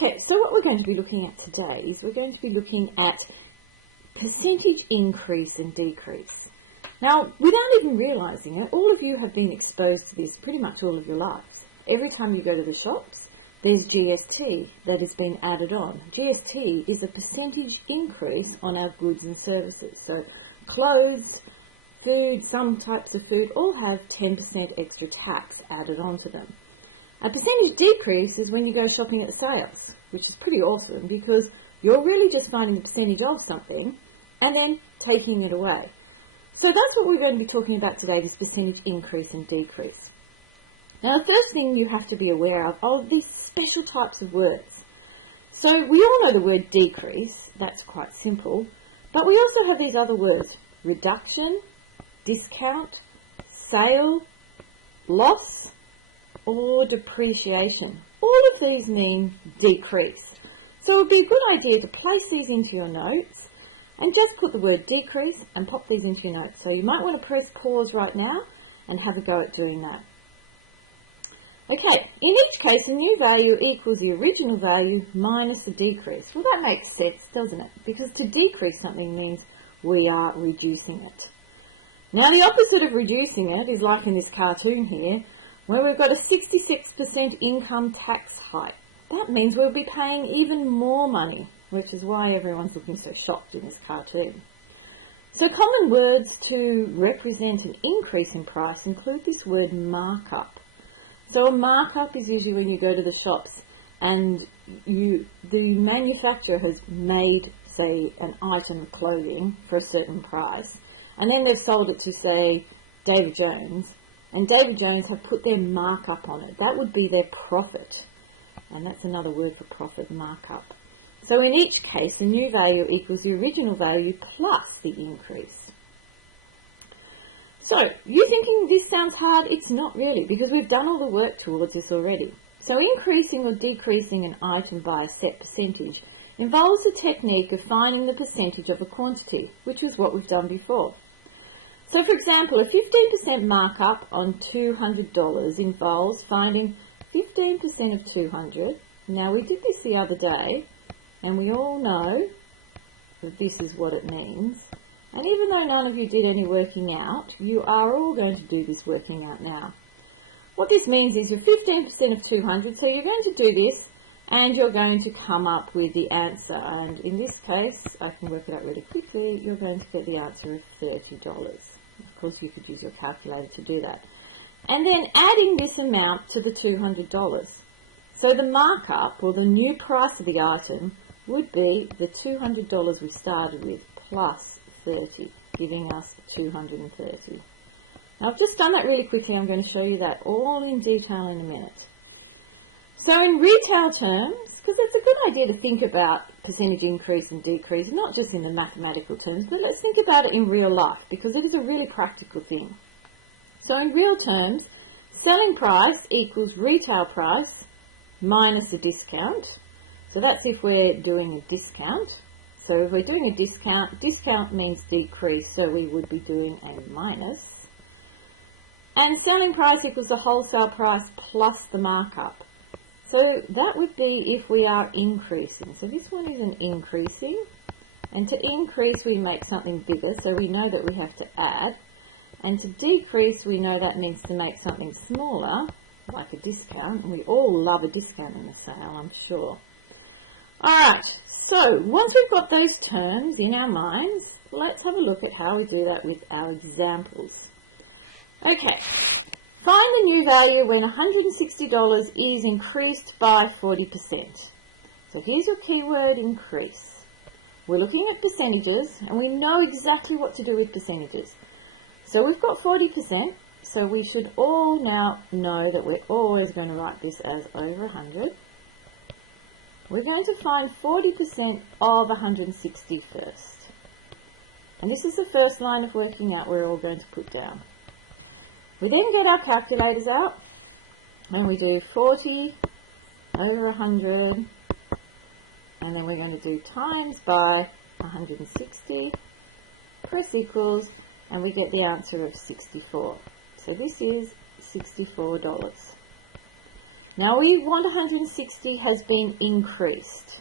Okay, so what we're going to be looking at today is we're going to be looking at percentage increase and decrease. Now, without even realising it, all of you have been exposed to this pretty much all of your lives. Every time you go to the shops, there's GST that has been added on. GST is a percentage increase on our goods and services. So clothes, food, some types of food all have 10% extra tax added onto them. A percentage decrease is when you go shopping at the sales, which is pretty awesome because you're really just finding the percentage of something and then taking it away. So that's what we're going to be talking about today, this percentage increase and decrease. Now the first thing you have to be aware of are these special types of words. So we all know the word decrease, that's quite simple, but we also have these other words, reduction, discount, sale, loss, or depreciation. All of these mean decrease. So it would be a good idea to place these into your notes and just put the word decrease and pop these into your notes. So you might want to press pause right now and have a go at doing that. Okay, in each case the new value equals the original value minus the decrease. Well, that makes sense, doesn't it? Because to decrease something means we are reducing it. Now the opposite of reducing it is like in this cartoon here, where we've got a 66% income tax hike. That means we'll be paying even more money, which is why everyone's looking so shocked in this cartoon. So common words to represent an increase in price include this word markup. So a markup is usually when you go to the shops and the manufacturer has made, say, an item of clothing for a certain price, and then they've sold it to, say, David Jones, and David Jones have put their markup on it. That would be their profit. And that's another word for profit, markup. So in each case, the new value equals the original value plus the increase. So, you thinking this sounds hard? It's not really, because we've done all the work towards this already. So increasing or decreasing an item by a set percentage involves the technique of finding the percentage of a quantity, which is what we've done before. So for example, a 15% markup on $200 involves finding 15% of 200. Now we did this the other day, and we all know that this is what it means. And even though none of you did any working out, you are all going to do this working out now. What this means is you're 15% of 200, so you're going to do this and you're going to come up with the answer. And in this case, I can work it out really quickly, you're going to get the answer of $30. Of course, you could use your calculator to do that. And then adding this amount to the $200. So the markup, or the new price of the item, would be the $200 we started with plus 30, giving us 230. Now I've just done that really quickly. I'm going to show you that all in detail in a minute. So in retail terms, because it's a good idea to think about percentage increase and decrease, not just in the mathematical terms, but let's think about it in real life, because it is a really practical thing. So in real terms, selling price equals retail price minus a discount. So that's if we're doing a discount. So if we're doing a discount, discount means decrease, so we would be doing a minus. And selling price equals the wholesale price plus the markup. So that would be if we are increasing. So this one is an increasing. And to increase, we make something bigger, so we know that we have to add. And to decrease, we know that means to make something smaller, like a discount. And we all love a discount in a sale, I'm sure. Alright, so once we've got those terms in our minds, let's have a look at how we do that with our examples. Okay. Find the new value when $160 is increased by 40%. So here's your keyword, increase. We're looking at percentages, and we know exactly what to do with percentages. So we've got 40%, so we should all now know that we're always going to write this as over 100. We're going to find 40% of 160 first. And this is the first line of working out we're all going to put down. We then get our calculators out and we do 40 over 100, and then we're going to do times by 160, press equals, and we get the answer of 64. So this is $64. Now we want 160 has been increased.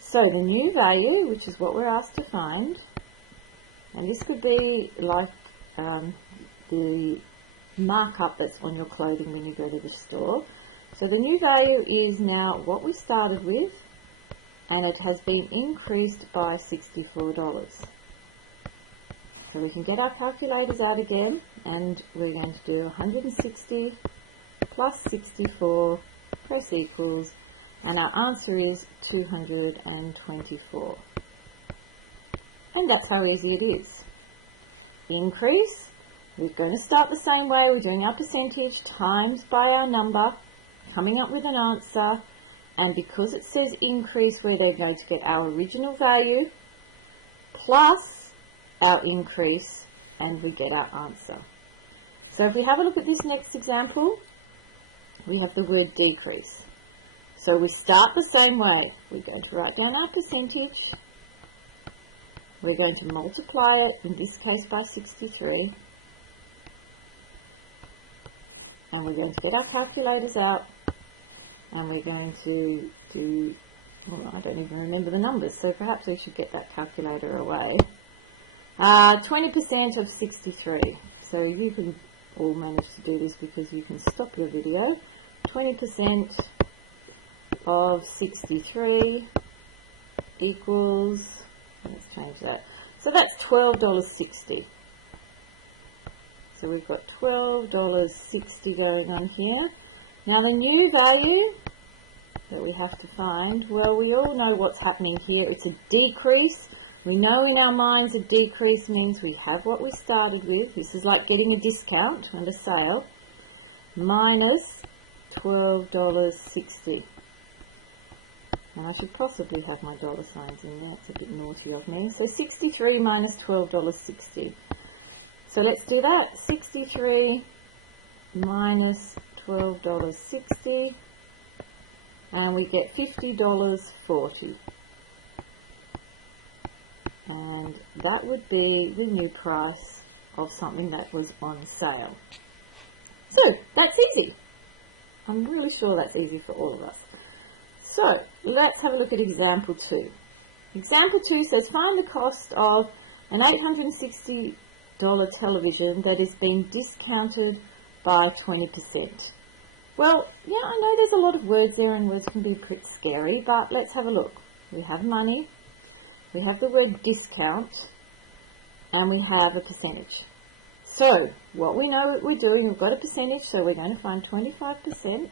So the new value, which is what we're asked to find, and this could be like the markup that's on your clothing when you go to the store. So the new value is now what we started with, and it has been increased by $64. So we can get our calculators out again, and we're going to do 160 plus 64, press equals, and our answer is 224. And that's how easy it is. Increase, we're going to start the same way. We're doing our percentage times by our number, coming up with an answer, and because it says increase, we're then going to get our original value plus our increase, and we get our answer. So if we have a look at this next example, we have the word decrease. So we start the same way. We're going to write down our percentage. We're going to multiply it, in this case by 63. And we're going to get our calculators out. And we're going to do, well, I don't even remember the numbers, so perhaps we should get that calculator away. 20% of 63. So you can all manage to do this because you can stop your video. 20% of 63 equals, let's change that. So that's $12.60. So we've got $12.60 going on here. Now the new value that we have to find, well, we all know what's happening here. It's a decrease. We know in our minds a decrease means we have what we started with. This is like getting a discount and a sale. Minus $12.60. And I should possibly have my dollar signs in there. It's a bit naughty of me. So 63 minus $12.60. So let's do that. 63 minus $12.60. And we get $50.40. And that would be the new price of something that was on sale. So that's easy. I'm really sure that's easy for all of us. So let's have a look at example 2. Example 2 says find the cost of an $860 television that is being discounted by 20%. Well, yeah, I know there's a lot of words there and words can be a bit scary, but let's have a look. We have money, we have the word discount, and we have a percentage. So what we know what we're doing, we've got a percentage, so we're going to find 25%,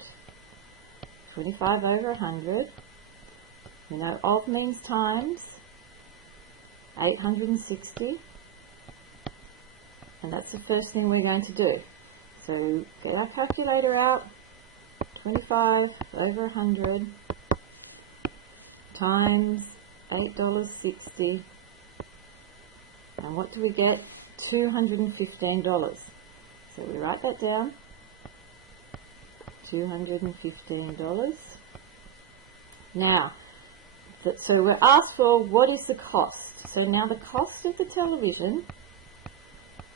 25 over 100. We know of means times 860, and that's the first thing we're going to do. So get our calculator out, 25 over 100 times $8.60, and what do we get? $215. So we write that down, $215. Now, so we're asked for what is the cost. So now the cost of the television,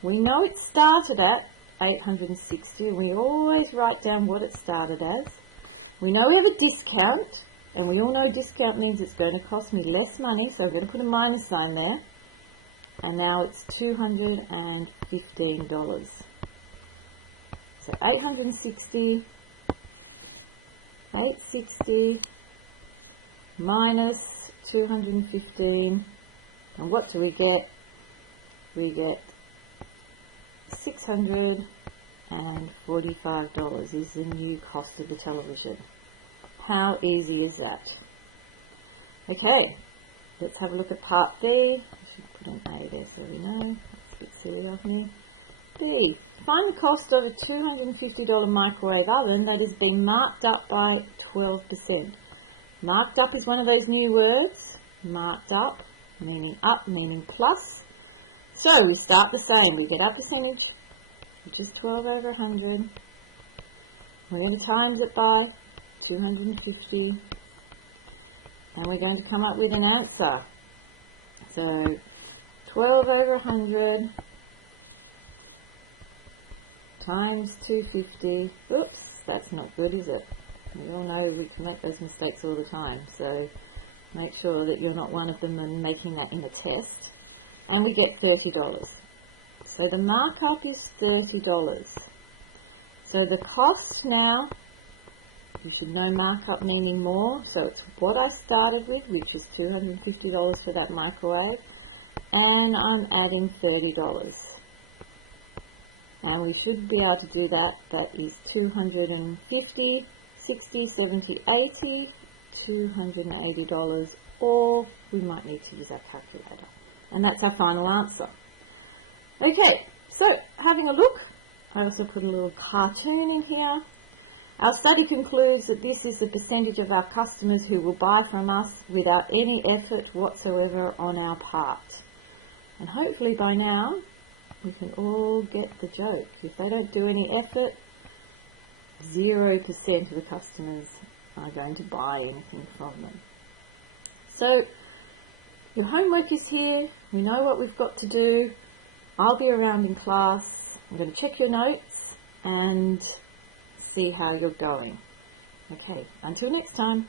we know it started at $860. We always write down what it started as. We know we have a discount, and we all know discount means it's going to cost me less money, so we're going to put a minus sign there. And now it's $215. So 860, 860 minus 215, and what do we get? We get $645 is the new cost of the television. How easy is that? Okay, let's have a look at part B. I should put an A there so we know. That's a bit silly of me. B. Find the cost of a $250 microwave oven that has been marked up by 12%. Marked up is one of those new words. Marked up, meaning plus. So we start the same. We get our percentage, which is 12 over 100. We're going to times it by 250. And we're going to come up with an answer. So 12 over 100 times 250. Oops, that's not good, is it? We all know we can make those mistakes all the time, so make sure that you're not one of them and making that in a test. And we get $30. So the markup is $30. So the cost now, you should know markup meaning more, so it's what I started with, which is $250 for that microwave, and I'm adding $30. And we should be able to do that. That is 250, 60, 70, 80, $280, or we might need to use our calculator. And that's our final answer. Okay, so having a look, I also put a little cartoon in here. Our study concludes that this is the percentage of our customers who will buy from us without any effort whatsoever on our part. And hopefully by now, we can all get the joke. If they don't do any effort, 0% of the customers are going to buy anything from them. So, your homework is here. We know what we've got to do. I'll be around in class. I'm going to check your notes and see how you're going. Okay, until next time.